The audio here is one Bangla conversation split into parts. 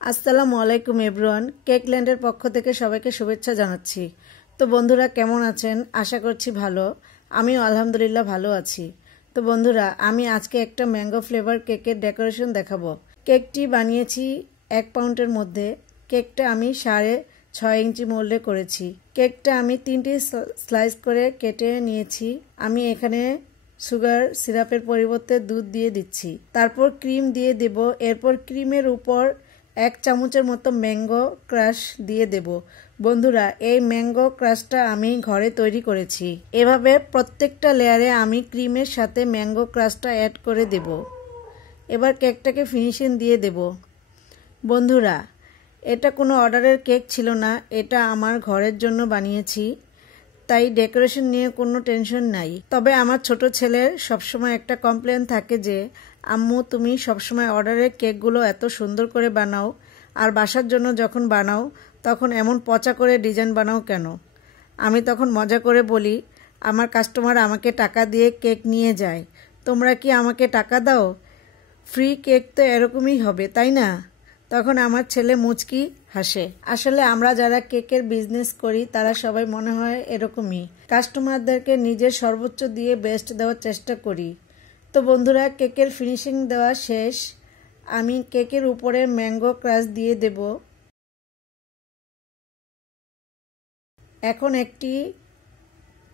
আসসালামু আলাইকুম এভরিওয়ান, কেকল্যান্ডের পক্ষ থেকে সবাইকে শুভেচ্ছা জানাচ্ছি। তো বন্ধুরা কেমন আছেন? আশা করছি ভালো। আমিও আলহামদুলিল্লাহ ভালো আছি। তো বন্ধুরা, আমি আজকে একটা ম্যাঙ্গো ফ্লেভার কেকের ডেকোরেশন দেখাবো। কেকটি বানিয়েছি 1 পাউন্ডের মধ্যে। কেকটা আমি 6.5 ইঞ্চি মোল্ডে করেছি। কেকটা আমি 3টি স্লাইস করে কেটে নিয়েছি। আমি এখানে সুগার সিরাপের পরিবর্তে দুধ দিয়ে দিচ্ছি। তারপর ক্রিম দিয়ে দেব। এরপর ক্রিমের উপর 1 চামচের মতো ম্যাঙ্গো ক্রাশ দিয়ে দেব। বন্ধুরা, এই ম্যাঙ্গো ক্রাশটা আমি ঘরে তৈরি করেছি। এভাবে প্রত্যেকটা লেয়ারে আমি ক্রিমের সাথে ম্যাঙ্গো ক্রাশটা অ্যাড করে দেব। এবার কেকটাকে ফিনিশিং দিয়ে দেব। বন্ধুরা, এটা কোনো অর্ডারের কেক ছিল না, এটা আমার ঘরের জন্য বানিয়েছি, তাই ডেকোরেশন নিয়ে কোনো টেনশন নাই। তবে আমার ছোট ছেলের সবসময় একটা কমপ্লেন থাকে যে, আম্মু তুমি সবসময় অর্ডারের কেকগুলো এত সুন্দর করে বানাও, আর বাসার জন্য যখন বানাও তখন এমন পচা করে ডিজাইন বানাও কেন? আমি তখন মজা করে বলি, আমার কাস্টমার আমাকে টাকা দিয়ে কেক নিয়ে যায়, তোমরা কি আমাকে টাকা দাও? ফ্রি কেক তো এরকমই হবে, তাই না? তখন আমার ছেলে মুচকি হাসে। আসলে আমরা যারা কেকের বিজনেস করি তারা সবাই মনে হয় এরকমই, কাস্টমারদেরকে নিজের সর্বোচ্চ দিয়ে বেস্ট দেওয়ার চেষ্টা করি। তো বন্ধুরা, কেকের ফিনিশিং দেওয়া শেষ। আমি কেকের উপরে ম্যাঙ্গো ক্রাশ দিয়ে দেব। এখন একটি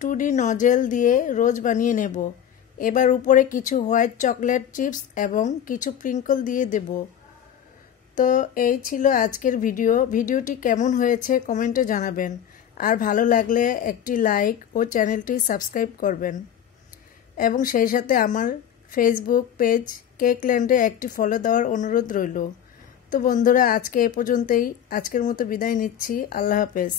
2D নজেল দিয়ে রোজ বানিয়ে নেব। এবার উপরে কিছু হোয়াইট চকলেট চিপস এবং কিছু স্প্রিঙ্কল দিয়ে দেব। তো এই ছিল আজকের ভিডিওটি কেমন হয়েছে কমেন্টে জানাবেন, আর ভালো লাগলে একটি লাইক ও চ্যানেলটি সাবস্ক্রাইব করবেন, এবং সেই সাথে আমার ফেসবুক পেজ কেকল্যান্ডে একটি ফলো দেওয়ার অনুরোধ রইল। তো বন্ধুরা, আজকে এ পর্যন্তই। আজকের মতো বিদায় নিচ্ছি। আল্লাহ হাফেজ।